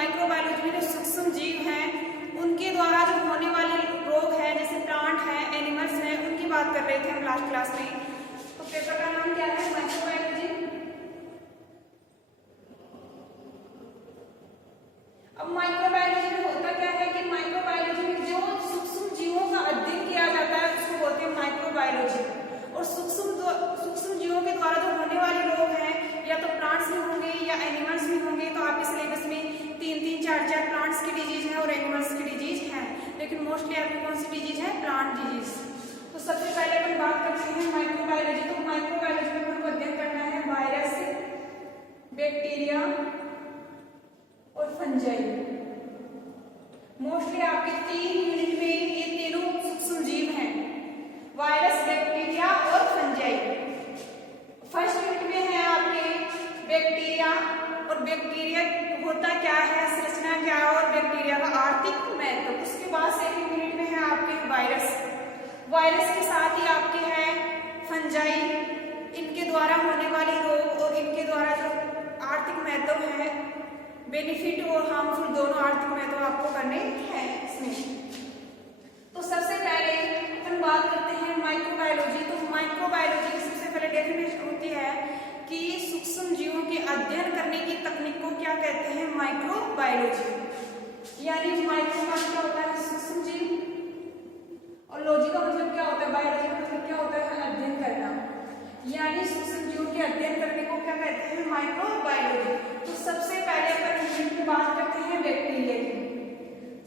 Microbiology में जो सूक्ष्म जीव हैं उनके द्वारा जो होने वाले रोग हैं, जैसे प्लांट हैं, एनिमल्स हैं, उनकी बात कर रहे थे हम लास्ट क्लास में। तो पेपर का नाम क्या है? माइक्रोबायोलॉजी। अब माइक्रोबायोलॉजी में होता क्या है कि माइक्रोबायोलॉजी में जो सूक्ष्म जीवों का अध्ययन किया जाता है उसको बोलते हैं माइक्रोबायोलॉजी। और सूक्ष्म जीवों के द्वारा जो होने वाले रोग हैं या तो प्लांट्स में होंगे या एनिमल्स में होंगे। तो आपके सिलेबस में 3-3, 4-4 प्लांट्स की डिजीज है और एनिमल्स की डिजीज है, लेकिन मोस्टली आपकी कौन सी डिजीज है? Plant disease. तो सबसे पहले अपन बात करते हैं माइक्रोबायोलॉजी। तो माइक्रोबायोलॉजी में हमको अध्ययन करना है वायरस, बैक्टीरिया और फंजाई। मोस्टली आपके 3 यूनिट में ये तीनों सूक्ष्म जीव हैं, वायरस, बैक्टीरिया और फंजाई। फर्स्ट यूनिट में है आपके बैक्टीरिया, और बैक्टीरिया होता क्या है, संरचना क्या है और बैक्टीरिया का आर्थिक महत्व। उसके बाद सेकंड यूनिट में है आपके वायरस। वायरस के साथ ही आपके हैं फंजाई, इनके द्वारा होने वाले रोग और इनके द्वारा जो आर्थिक महत्व है, बेनिफिट और हार्मफुल दोनों आर्थिक महत्व आपको करने हैं इसमें। तो सबसे पहले अपन बात करते हैं माइक्रोबायोलॉजी। तो माइक्रोबायोलॉजी की सबसे पहले डेफिनेशन होती है कि सूक्ष्म जीवों के अध्ययन करने की तकनीक को क्या कहते हैं? माइक्रोबायोलॉजी। यानी माइक्रो का क्या होता है? सूक्ष्म जीव, और लॉजी का मतलब क्या होता है? बायोलॉजी का मतलब क्या होता है? अध्ययन करना। यानी सूक्ष्म जीवों के अध्ययन करने को क्या कहते हैं? माइक्रोबायोलॉजी। तो सबसे पहले अपन बात करते हैं बैक्टीरिया की।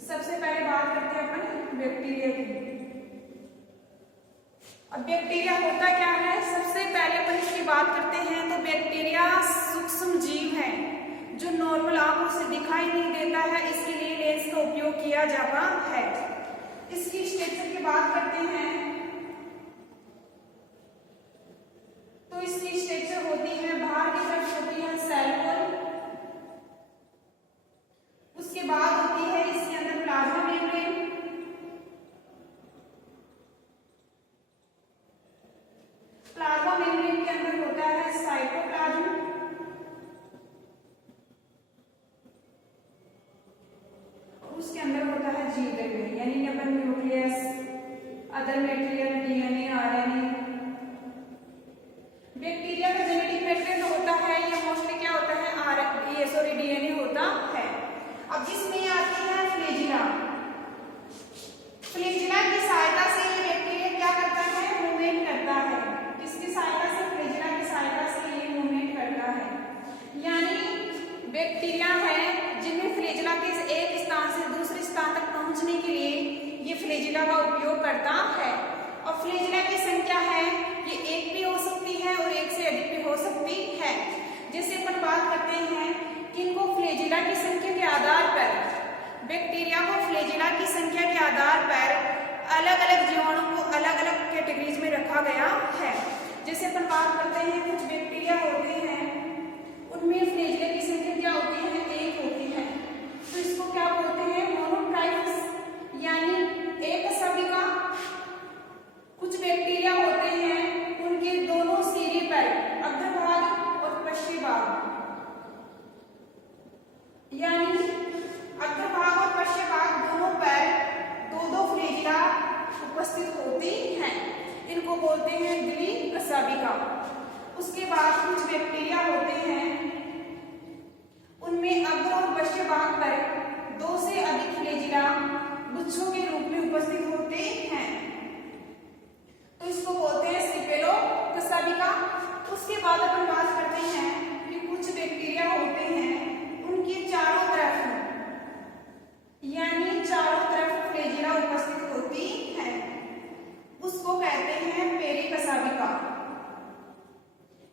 सबसे पहले बात करते हैं अपन बैक्टीरिया की। अब बैक्टीरिया होता क्या है? सबसे पहले अपन इसकी बात करते हैं। तो बैक्टीरिया सूक्ष्म जीव है जो नॉर्मल आंखों से दिखाई नहीं देता है, इसके लिए लेंस का उपयोग किया जाता है। इसकी स्ट्रक्चर की बात करते हैं तो इसकी स्ट्रक्चर होती है, बाहर की तरफ होती है सेल वॉल, उसके बाद होती है इसके अंदर प्लाज्मा मेम्ब्रेन, प्लाज्मा मेम्ब्रेन के अंदर होता है साइटोप्लाज्म, उसके अंदर होता है जीवद्रव्य यानी अपन nucleus, other material, DNA, RNA. Bacteria का जेनेटिक मटेरियल होता है ये मोस्टली क्या होता है? डीएनए होता है। अब इसमें आती है फ्लैजिला। फ्लैजिला की सहायता से ये बैक्टीरिया क्या करता है? मूवमेंट करता है। किसकी सहायता से? फ्लैजिला की सहायता से ये मूवमेंट करता है। यानी बैक्टीरिया है जिनमें फ्लैजिला के एक स्थान से दूसरे स्थान तक पहुंचने के लिए ये फ्लैजिला का उपयोग करता है। और फ्लैजिला की संख्या है ये एक भी हो सकती है और एक से अधिक भी हो सकती है। जैसे अपन बात करते हैं कि इनको फ्लैजिला की संख्या के आधार पर, बैक्टीरिया को फ्लैजिला की संख्या के आधार पर अलग अलग जीवाणु को अलग अलग कैटेगरीज में रखा गया है। जैसे अपन बात करते हैं कुछ बैक्टीरिया होते हैं उनमें फ्लैजिला की संख्या क्या होती है? 1 होती है। तो इसको क्या बोलते हैं? मोनोट्राइप्स यानी एक सबिका। कुछ बैक्टीरिया होते हैं उनके दोनों सिरे पर, अग्रभाग और पश्चिम भाग, यानी अग्रभाग और पश्चिम भाग दोनों पर 2-2 फ्लैजिला उपस्थित होती हैं। इनको बोलते हैं द्विकशाभिका। उसके बाद कुछ बैक्टीरिया होते हैं उनमें अग्र और पश्चिम भाग पर 2 से अधिक फ्लैजिला गुच्छों के रूप में उपस्थित होते हैं। तो इसको बोलते हैं सेफेलोकशाभिका। उसके बाद अपन बात करते हैं कि कुछ बैक्टीरिया होते हैं उनके चारों तरफ, यानी चारों तरफ फ्लैजिला उपस्थित होती है, उसको कहते हैं पेरिकशाभिका।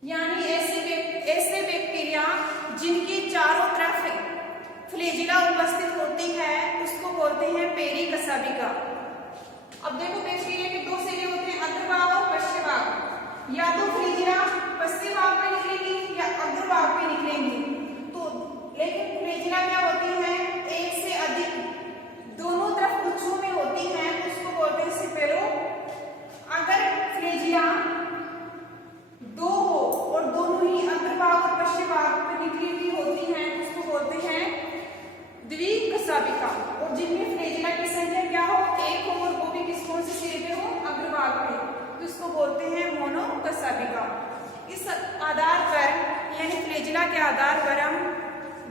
यानी ऐसे बैक्टीरिया जिनकी चारों तरफ फ्लैजिला उपस्थित होती है उसको बोलते हैं पेरिकशाभिका। अब देखो बैक्टीरिया के 2 सिरे होते हैं, अग्रभाग और पश्चिम भाग। या तो फ्लैजिला पश्चिम भाग में निकलेंगी या अग्रभाग में निकलेंगी। तो लेकिन फ्लैजिला क्या होती है? एक से अधिक दोनों तरफ गुच्छों में होती है, उसको बोलते हैं सेफेलो। अगर फ्लैजिला 2 हो और दोनों ही अग्रभाग और पश्चिम भाग में निकली हुई होती हैं उसको बोलते हैं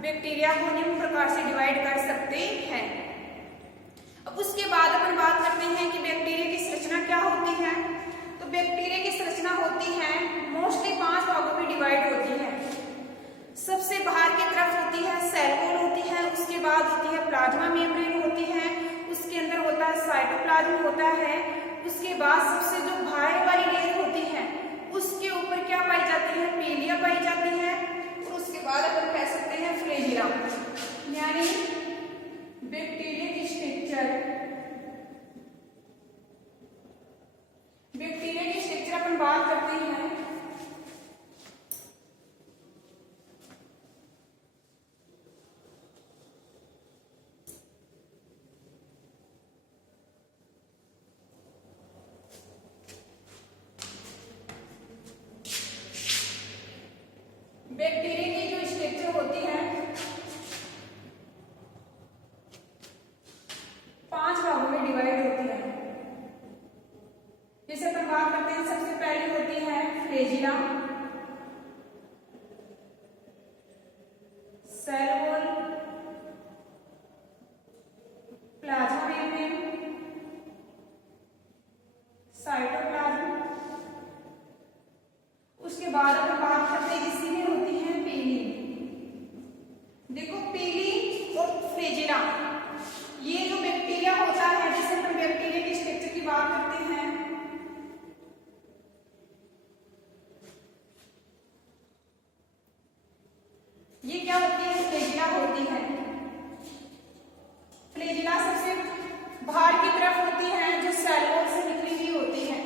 बैक्टीरिया को निम्न प्रकार से डिवाइड कर सकते हैं। अब उसके बाद अपन बात करते हैं कि बैक्टीरिया की संरचना क्या होती है। तो बैक्टीरिया की संरचना होती है मोस्टली 5 भागों में डिवाइड होती है। सबसे बाहर की तरफ होती है सेल वॉल होती है, उसके बाद होती है प्लाज्मा मेम्ब्रेन होती है, उसके अंदर होता है साइटोप्लाज्म होता है, उसके बाद सबसे जो बाहर वाली लेयर होती है उसके ऊपर क्या पाई जाती है, पीलिया पाई जाती है, और उसके बाद अपन कह सकते हैं फ्लैजिला। यानी बैक्टीरिया की स्ट्रक्चर अपन बात करते हैं। बैक्टीरिया की जो स्ट्रक्चर होती है 5 भागों में डिवाइड होती है। जैसे अपन बात करते हैं, सबसे पहले होती है flagella, cell wall, plasma membrane, cytoplasm. उसके बाद अपन बात करते हैं इसी में होती है पीली। देखो पीली और फ्लैजिला ये जो बैक्टीरिया होता है, जैसे अपन बैक्टीरिया की स्ट्रक्चर की बात करते हैं, ये क्या होती है, फ्लैजिला होती है। फ्लैजिला सबसे बाहर की तरफ होती है जो सेल वॉल से निकली हुई होती है।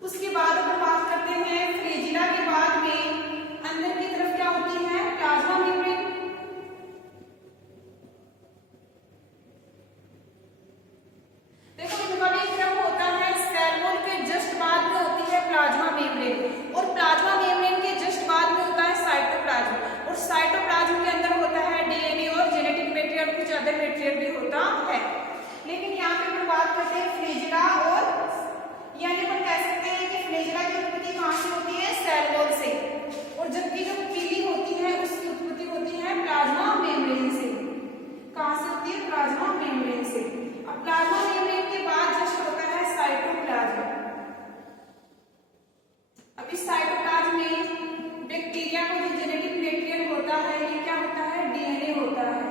उसके बाद अपन बात करते हैं फ्लैजिला के बाद में अंदर की तरफ क्या होती है, प्लाज्मा मेम्ब्रेन। देखो इनका भी क्रम होता है, सेल वॉल के जस्ट बाद में होती है प्लाज्मा मेम्ब्रेन, और प्लाज्मा मेम्ब्रेन के जस्ट बाद में होता है साइटोप्लाज्म, और साइटोप्लाज्म के अंदर होता है डीएनए और जेनेटिक मटेरियल, कुछ अदर मटेरियल भी होता है। लेकिन यहाँ पे हम बात करते हैं फ्लैजिला, और यानी अपन कह सकते हैं कि फ्लैजिला की उत्पत्ति कहाँ से होती है, सेल वॉल से, और जबकि जो पीली होती है उसकी उत्पत्ति होती है प्लाज्मा मेम्ब्रेन से। कहाँ से होती है, प्लाज्मा मेम्ब्रेन से। अब प्लाज्मा मेम्ब्रेन के बाद जस्ट होता है साइटोप्लाज्म। अब इस साइटोप्लाज्म में बैक्टीरिया को जो जेनेटिक मटेरियल होता है ये क्या होता है, डीएनए होता है।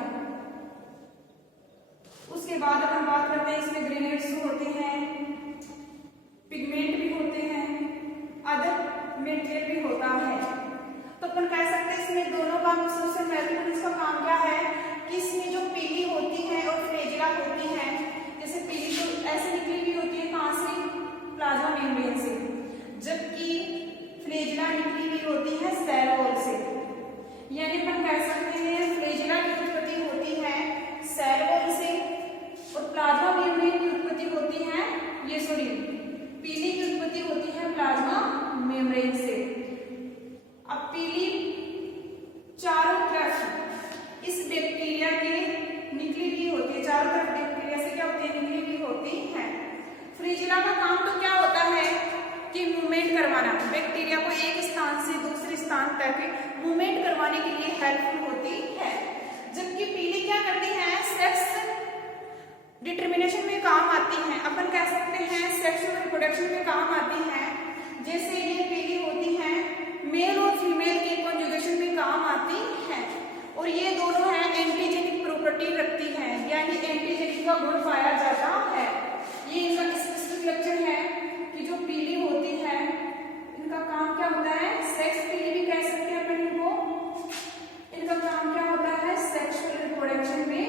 उसके बाद अपन बात करते हैं इसमें ग्रेनेड्स होते हैं, पिगमेंट भी होते हैं, अदर मटेरियल भी होता है। तो अपन कह सकते हैं इसमें दोनों का सबसे महत्वपूर्ण इसका काम क्या है कि इसमें जो पीली होती है और फ्लैजिला होती है, जैसे पीली तो ऐसे निकली हुई होती है कहाँ से, प्लाज्मा मेम्ब्रेन से, जबकि फ्लैजिला निकली हुई होती है सेल वॉल से। यानी अपन कह सकते हैं फ्लैजिला की उत्पत्ति होती है सेल वॉल से, और प्लाज्मा मेम्ब्रेन की उत्पत्ति होती है, ये सॉरी पीली की उत्पत्ति होती है प्लाज्मा मेम्ब्रेन से। अब पीली चारों तरफ इस बैक्टीरिया के निकली हुई होती है, चारों तरफ बैक्टीरिया से क्या होती है, निकली हुई होती है। फ्लैजिला का काम तो क्या होता है कि मूवमेंट करवाना, बैक्टीरिया को एक स्थान से दूसरे स्थान तक मूवमेंट करवाने के लिए हेल्पफुल होती है। जबकि पीली क्या करती है, सेक्स डिटर्मिनेशन में काम आती है, अपन कह सकते हैं सेक्सुअल रिप्रोडक्शन में काम आती है। जैसे ये पीली होती है मेल और फीमेल के कॉन्जुगेशन में काम आती है, और ये दोनों है एंटीजेनिक प्रॉपर्टी रखती है, यानी एंटीजेनिक का गुण पाया जाता है। ये इनका स्पेसिफिक लक्षण है कि जो पीली होती है इनका काम क्या होता है, सेक्स पीली भी कह सकते हैं अपन इनको, इनका काम क्या होता है, सेक्सुअल रिप्रोडक्शन में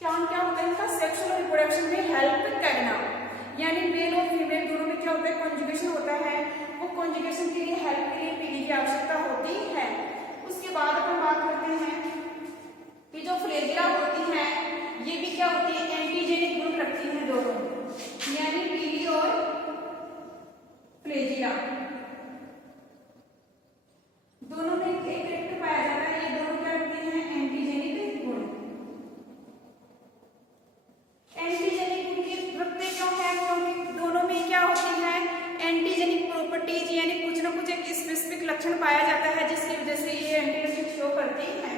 क्या होता है, इनका सेक्सुअल रिप्रोडक्शन में हेल्प करना। यानी मेल और फीमेल दोनों में क्या होता है, कॉन्जुगेशन होता है, वो कॉन्जुगेशन के लिए हेल्प के लिए पीली की आवश्यकता होती है। उसके बाद अपन बात करते हैं कि जो फ्लैजिला होती है ये भी क्या होती है, एंटीजेनिक गुण रखती है दोनों, यानी पीली और फ्लैजिला दोनों में एक कैरेक्टर पाया जाता है, ये दोनों क्या रखते हैं, एंटीजेनिक गुण। एंटीजेनिक गुण की रखते क्यों है, क्योंकि दोनों में क्या होती है, एंटीजेनिक प्रॉपर्टीज यानी कुछ ना कुछ एक स्पेसिफिक लक्षण पाया जाता है जिसकी वजह से ये एंटीजेनिक शो करती है।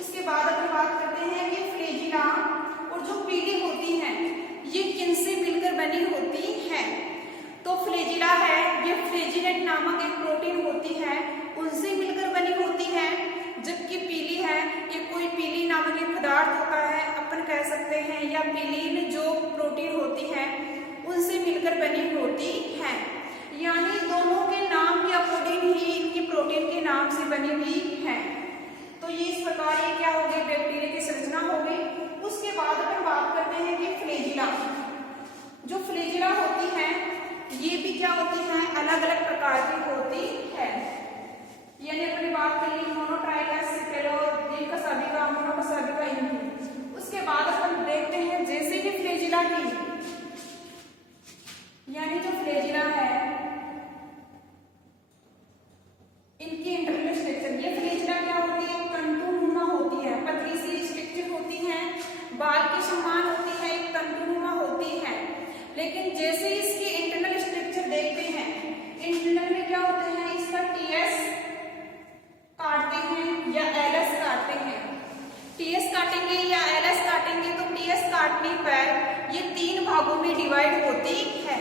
उसके बाद अपन बात करते हैं कि फ्लैजिला और जो पीली होती हैं ये किनसे मिलकर बनी होती है। तो फ्लैजिला है ये फ्लैजिलेट नामक एक प्रोटीन होती है उनसे मिलकर बनी होती है, जबकि पीली है ये कोई पीली नामक एक पदार्थ होता है अपन कह सकते हैं, या पीलीन जो प्रोटीन होती है उनसे मिलकर बनी होती है। यानी दोनों के नाम के अकॉर्डिंग ही इनकी प्रोटीन के नाम से बनी हुई है। तो ये इस प्रकार ये क्या हो गई, बैक्टीरिया की संरचना हो गई। उसके बाद अपन बात करते हैं कि फ्लैजिला, जो फ्लैजिला होती है ये भी क्या होती है, अलग अलग प्रकार की होती है। यानी अपनी बात कर ली मोनोट्राइलस, दीर्घसाबिका, मोनोसाबिका इनकी। उसके बाद अपन देखते हैं जैसे कि फ्लैजिला की, यानी जो फ्लैजिला है इनकी इंटरनल स्ट्रक्चर, ये फ्लैजिला क्या होती है, तंतुनुमा होती है, पतली सी स्ट्रक्चर होती है, बाल के समान होती है, एक तंतुनुमा होती है। लेकिन जैसे इसकी इंटरनल स्ट्रक्चर देखते हैं, इंटरनल में क्या होते हैं, इसका टीएस काटते हैं या एलएस काटते हैं। टीएस काटेंगे या एलएस काटेंगे तो टीएस काटने पर ये 3 भागों में डिवाइड होती है।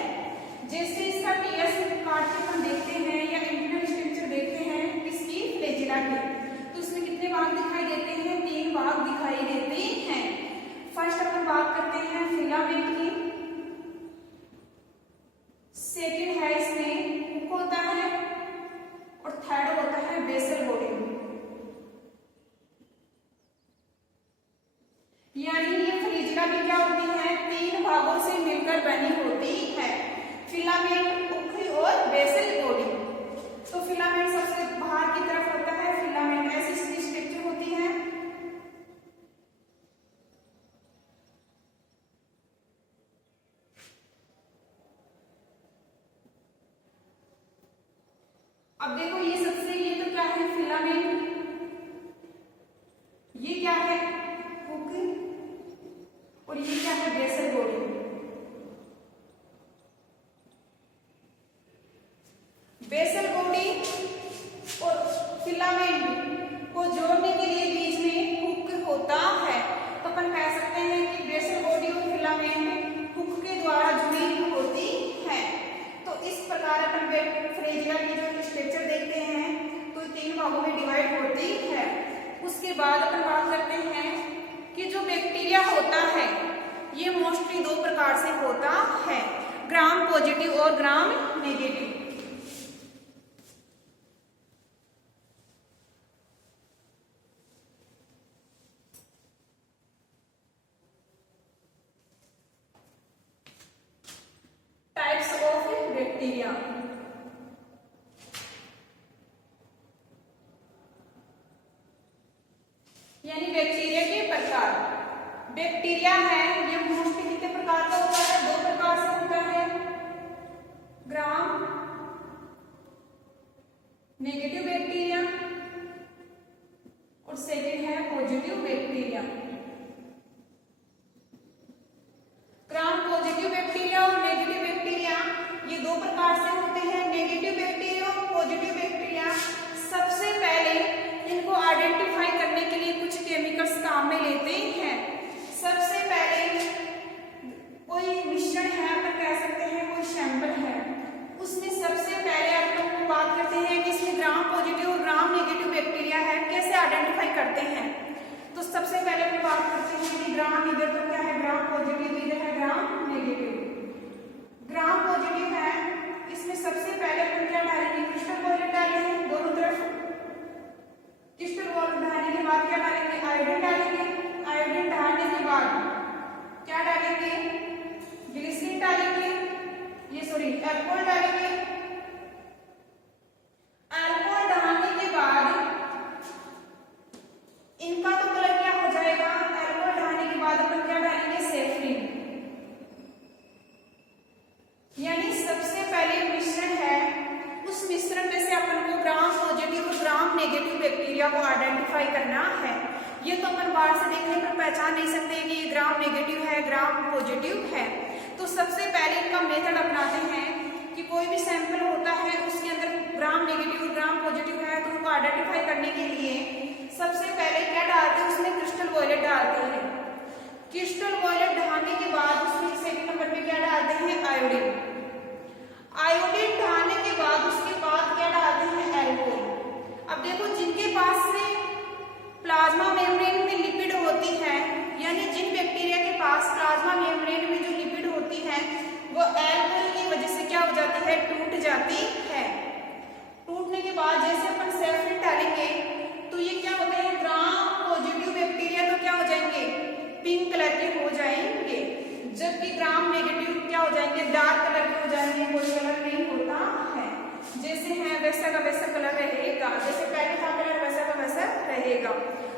जैसे इसका टीएस काट के हम देखते हैं या इंटरनल स्ट्रक्चर देखते हैं इसकी फ्लैजिला की, तो इसमें कितने भाग दिखाई देते हैं, 3 भाग दिखाई देते हैं। फर्स्ट अपन बात करते हैं फिलामेंट की, सेकेंड है इसमें हुक होता है और थर्ड होता है बेसल बॉडी। यानी ये फ्लैजिला भी क्या होती है, 3 भागों से मिलकर बनी होती है, फिलामेंट, उखरी और बेसल बॉडी। तो फिलामेंट सबसे बाहर की तरफ होता है, फिलामेंट ऐसी स्ट्रक्चर होती है। अब देखो ये सबसे, ये तो क्या है फिलामेंट, ये क्या है हुक और ये क्या है बेसल बॉडी। बेसल बॉडी और फिलामेंट को जोड़ने के लिए बीच में हुक होता है, तो अपन कह सकते हैं कि बेसल बॉडी और फिलामेंट हुक के द्वारा जुड़ी होती है। तो इस प्रकार अपन फ्लैजिला की जो स्ट्रक्चर देखते हैं तो 3 भागों में डिवाइड होती है। उसके बाद अपन बात करते हैं कि जो बैक्टीरिया होता है ये मोस्टली 2 प्रकार से होता है, ग्राम पॉजिटिव और gram negative. Types of bacteria, यानी बैक्टीरिया के प्रकार। बैक्टीरिया है ये मोस्टली कितने प्रकार का होता है, 2 प्रकार से होता है, ग्राम नेगेटिव बैक्टीरिया और सेकेंड है positive bacteria. Gram positive bacteria और नेगेटिव बैक्टीरिया ये 2 प्रकार से होते हैं, नेगेटिव बैक्टीरिया और पॉजिटिव बैक्टीरिया। सबसे पहले इनको आइडेंटिफाई करने के लिए कुछ केमिकल्स काम में लेते हैं। सबसे पहले कोई मिश्रण है, अपन कह सकते हैं कोई सैंपल है, उसमें सबसे पहले आप लोग बात करते हैं कि इसमें ग्राम पॉजिटिव और ग्राम नेगेटिव बैक्टीरिया है, कैसे आइडेंटिफाई करते हैं। तो सबसे पहले हम बात करते हैं कि ग्राम इधर तो क्या है ग्राम पॉजिटिव, इधर है ग्राम नेगेटिव। ग्राम पॉजिटिव है इसमें सबसे पहले अपन क्या डालेंगे, क्रिस्टल वॉलेट डालेंगे दोनों तरफ। क्रिस्टल वॉलेट डालने के बाद क्या डालेंगे, आयोडीन डालेंगे। आयोडीन डालने के बाद क्या डालेंगे, ग्लिसरीन डालेंगे, अल्कोहल डालेंगे। अल्कोहल डालने के बाद इनका तो कलर क्या हो जाएगा, अल्कोहल डालने के बाद अपन क्या डालेंगे, सेफ्रीन। यानी सबसे पहले मिश्रण है, उस मिश्रण में से अपन को ग्राम पॉजिटिव और ग्राम नेगेटिव बैक्टीरिया को आइडेंटिफाई करना है। ये तो अपन बाहर से देखने पर पहचान नहीं सकते कि ये ग्राम नेगेटिव है ग्राम पॉजिटिव है। तो सबसे पहले इनका मेथड अपनाते हैं कि कोई भी सैंपल होता है उसके अंदर ग्राम नेगेटिव और ग्राम पॉजिटिव है, तो उनको आइडेंटिफाई करने के लिए सबसे पहले क्या डालते हैं, उसमें क्रिस्टल वॉयलेट डालते हैं। क्रिस्टल वॉयलेट डालने के बाद उसमें सेकंड नंबर पे क्या डालते हैं, आयोडीन। आयोडीन डालने के बाद उसके बाद क्या डालते हैं, एल्कोहल। अब देखो जिनके पास से प्लाज्मा मेम्ब्रेन में लिपिड होती है, यानी जिन बैक्टीरिया के पास प्लाज्मा मेम्ब्रेन में जो लिपिड होती है वो एल्कोहल की वजह से क्या हो जाती है, टूट जाती है। टूटने के बाद जैसे अपन सेफ्रिन डालेंगे तो ये क्या होते हैं, ग्राम पॉजिटिव बैक्टीरिया तो क्या हो जाएंगे, पिंक कलर के हो जाएंगे, जबकि ग्राम नेगेटिव क्या हो जाएंगे, डार्क कलर के हो जाएंगे, कोई कलर नहीं होता है। जैसे है वैसा का वैसा कलर रहेगा, जैसे पहले था कलर वैसा का वैसा रहेगा।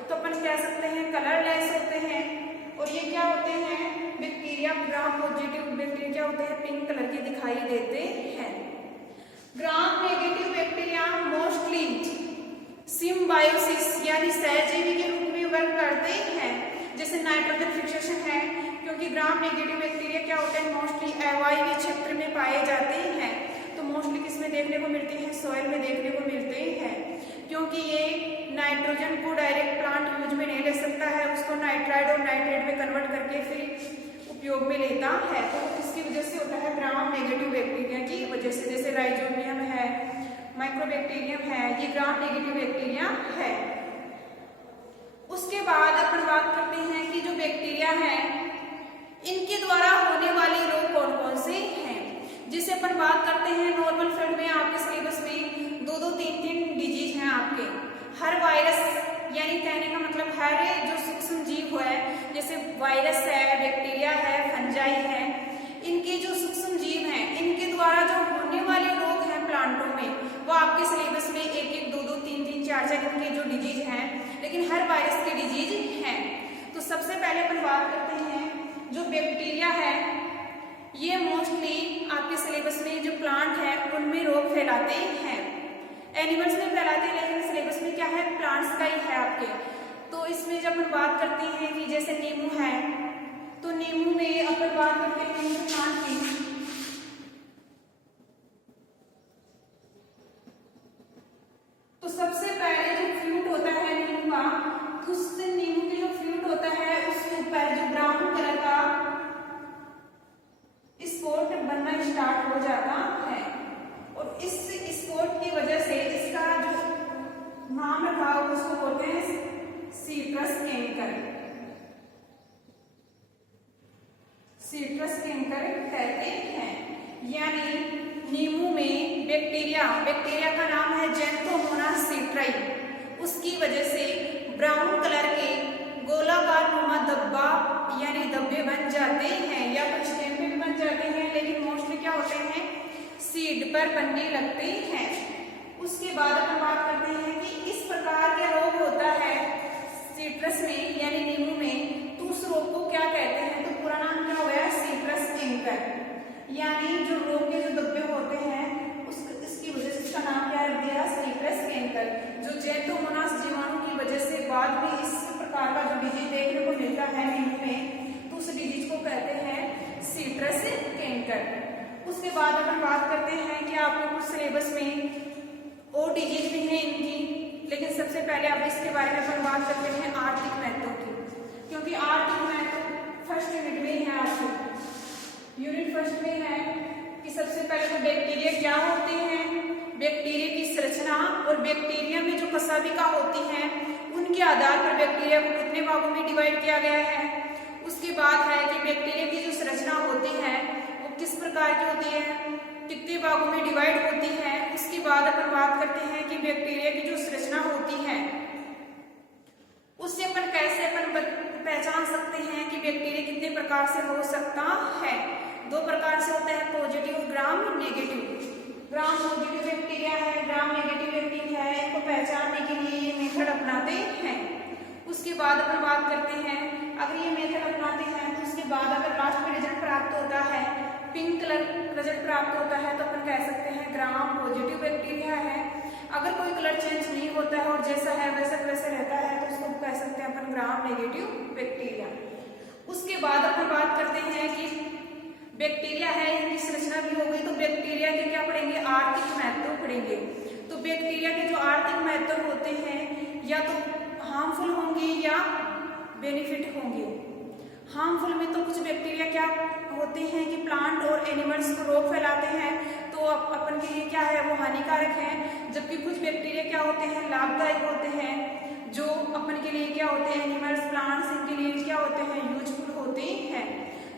तो अपन कह सकते हैं कलरलेस होते हैं। और ये क्या होते हैं, बैक्टीरिया ग्राम पॉजिटिव बैक्टीरिया क्या होते हैं, पिंक कलर के दिखाई देते हैं। Gram negative bacteria mostly symbiosis यानी सहजीवी के रूप में वर्क करते हैं, जैसे नाइट्रोजन फिक्सेशन है, क्योंकि ग्राम नेगेटिव बैक्टीरिया क्या होते हैं, मोस्टली अवायवीय क्षेत्र में पाए जाते हैं। तो मोस्टली किसमें देखने को मिलते हैं, सॉइल में देखने को मिलते हैं, क्योंकि ये नाइट्रोजन को डायरेक्ट प्लांट यूज में नहीं ले सकता है, उसको नाइट्राइड और नाइट्रेट में कन्वर्ट करके फिर उपयोग में लेता है। तो इसकी वजह से होता है ग्राम नेगेटिव बैक्टीरिया की वजह से, जैसे राइजोबियम है, माइक्रोबैक्टीरियम है, ये ग्राम नेगेटिव बैक्टीरिया है। उसके बाद अपन बात करते हैं कि जो बैक्टीरिया है इनके द्वारा होने वाले रोग कौन कौन से हैं, जिसे अपन बात करते हैं नॉर्मल फील्ड में आपके सिलेबस में 2-2, 3-3 डिजीज हैं आपके। हर वायरस यानी कहने का मतलब हर जो सूक्ष्म जीव है, जैसे वायरस है, बैक्टीरिया है, फंजाई है, इनके जो सूक्ष्म जीव हैं इनके द्वारा जो होने वाले रोग हैं प्लांटों में, वो आपके सिलेबस में 1-1, 2-2, 3-3, 4-4 इनके जो डिजीज हैं, लेकिन हर वायरस के डिजीज हैं। तो सबसे पहले अपन बात करते हैं जो बैक्टीरिया है, ये मोस्टली आपके सिलेबस में जो प्लांट है उनमें रोग फैलाते हैं। एनिमल्स में फैलाते हैं, लेकिन सिलेबस में क्या है, प्लांट्स का ही है आपके। तो इसमें जब अपन बात करते हैं कि जैसे नींबू है, तो नींबू में अपन बात करते हैं नींबू प्लांट की, तो सबसे पहले जो फ्रूट होता है नींबू का, उस नींबू के जो फ्रूट होता है उसके ऊपर जो ब्राउन कलर का स्पॉट बनना स्टार्ट हो जाता है, और इस स्पॉट की वजह से इसका जो नाम रखा उसको बोलते हैं सीट्रस कैंकर। सीट्रस कैंकर कहते हैं। यानी नींबू में बैक्टीरिया का नाम है ज़ैंथोमोनास सीट्राई, उसकी वजह से ब्राउन कलर के गोलाकार नुमा धब्बा यानी धब्बे बन जाते हैं, या कुछ स्टेम पे भी बन जाते हैं, लेकिन मोस्टली क्या होते हैं, सीड पर बनने लगते हैं। उसके बाद अपन बात करते हैं कि इस प्रकार के रोग होता है सीट्रस में यानी नींबू में, तो उस रोग को क्या कहते हैं, तो पूरा नाम क्या हो गया, सीट्रस कैंकर। यानी जो रोग के जो धब्बे होते हैं इसकी वजह से इसका नाम क्या रख दिया, सीट्रस कैंकर। जो ज़ैंथोमोनास जीवाणु की वजह से बाद में इस प्रकार का जो डिजीज देखने को मिलता है नींबू में, तो उस डिजीज को कहते हैं सीट्रस कैंकर। उसके बाद अपन बात करते हैं कि आपको कुछ सिलेबस में और डिजीज भी है इनकी, लेकिन सबसे पहले आप इसके बारे में अपन बात करते हैं आर्थिक महत्व की, क्योंकि आर्थिक महत्व फर्स्ट यूनिट में है, आपको यूनिट फर्स्ट में है कि सबसे पहले तो बैक्टीरिया क्या होते हैं, बैक्टीरिया की संरचना, और बैक्टीरिया में जो कसाबिका होती है उनके आधार पर बैक्टीरिया को कितने भागों में डिवाइड किया गया है। उसके बाद है कि बैक्टीरिया की जो संरचना होती है वो किस प्रकार की होती है, कितने भागों में डिवाइड होती है। उसके बाद अपन बात करते हैं कि बैक्टीरिया की जो संरचना होती है उससे अपन कैसे अपन पहचान सकते हैं कि बैक्टीरिया कितने प्रकार से हो सकता है। 2 प्रकार से होता है, पॉजिटिव और gram negative. Gram positive bacteria है, ग्राम नेगेटिव बैक्टीरिया है, इनको पहचानने के लिए ये मेथड अपनाते हैं। उसके बाद अपन बात करते हैं, अगर ये मेथड अपनाते हैं तो उसके बाद अगर लास्ट में रिजल्ट प्राप्त होता है, पिंक कलर रिजल्ट प्राप्त होता है, तो अपन कह सकते हैं ग्राम पॉजिटिव बैक्टीरिया है। अगर कोई कलर चेंज नहीं होता है और जैसा है वैसा वैसे रहता है, तो उसको कह सकते हैं अपन ग्राम नेगेटिव बैक्टीरिया। उसके बाद अपन बात करते हैं कि बैक्टीरिया है, इनकी संरचना भी हो गई, तो बैक्टीरिया के क्या पढ़ेंगे, आर्थिक महत्व पढ़ेंगे। तो बैक्टीरिया के जो आर्थिक महत्व होते हैं या तो हार्मफुल होंगे या बेनिफिट होंगे। हार्मफुल में तो कुछ बैक्टीरिया क्या होते हैं कि प्लांट और एनिमल्स को रोग फैलाते हैं, तो अपन के लिए क्या है वो हानिकारक है। जबकि कुछ बैक्टीरिया क्या होते हैं, लाभदायक होते हैं, जो अपन के लिए क्या होते हैं, एनिमल्स प्लांट्स इनके लिए क्या होते हैं, यूजफुल होते हैं।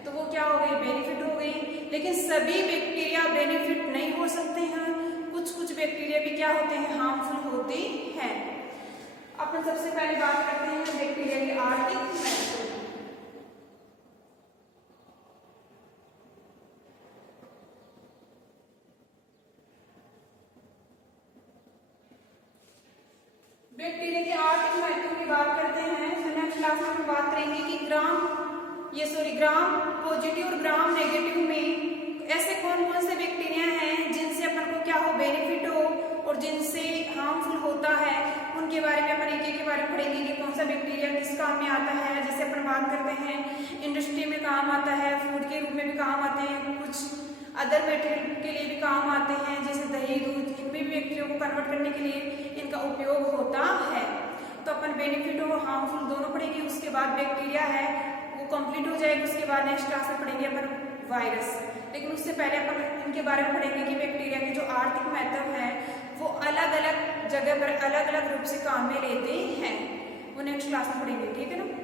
तो वो क्या हो गई, बेनिफिट हो गई। लेकिन सभी बैक्टीरिया बेनिफिट नहीं हो सकते हैं, कुछ कुछ बैक्टीरिया भी क्या होते हैं, हार्मफुल होते हैं। अपन सबसे पहले बात करते हैं बैक्टीरिया के आर्थिक महत्व। बैक्टीरिया के आर्थिक महत्व की बात करते हैं तो नेक्स्ट क्लास में हम बात करेंगे कि ग्राम पॉजिटिव और ग्राम नेगेटिव में ऐसे कौन कौन से बैक्टीरिया हैं जिनसे अपन को क्या हो, बेनिफिट हो, और जिनसे हार्मफुल होता है। उनके बारे में अपन एक के बारे में पढ़ेंगे कि कौन सा बैक्टीरिया किस काम में आता है। जैसे अपन बात करते हैं इंडस्ट्री में काम आता है, फूड के रूप में भी काम आते हैं, कुछ अदर मटेरियल के लिए भी काम आते हैं, जैसे दही दूध, इनमें भी बैक्टीरिया को कन्वर्ट करने के लिए इनका उपयोग होता है। तो अपन बेनिफिट और हार्मफुल दोनों पढ़ेंगे। उसके बाद बैक्टीरिया है वो कंप्लीट हो जाएगी। उसके बाद नेक्स्ट क्लास में पढ़ेंगे अपन वायरस। लेकिन उससे पहले अपन इनके बारे में पढ़ेंगे कि बैक्टीरिया के जो आर्थिक महत्व है वो अलग अलग जगह पर अलग अलग रूप से काम में लेते हैं। वो नेक्स्ट क्लास में पढ़ेंगे, ठीक है ना।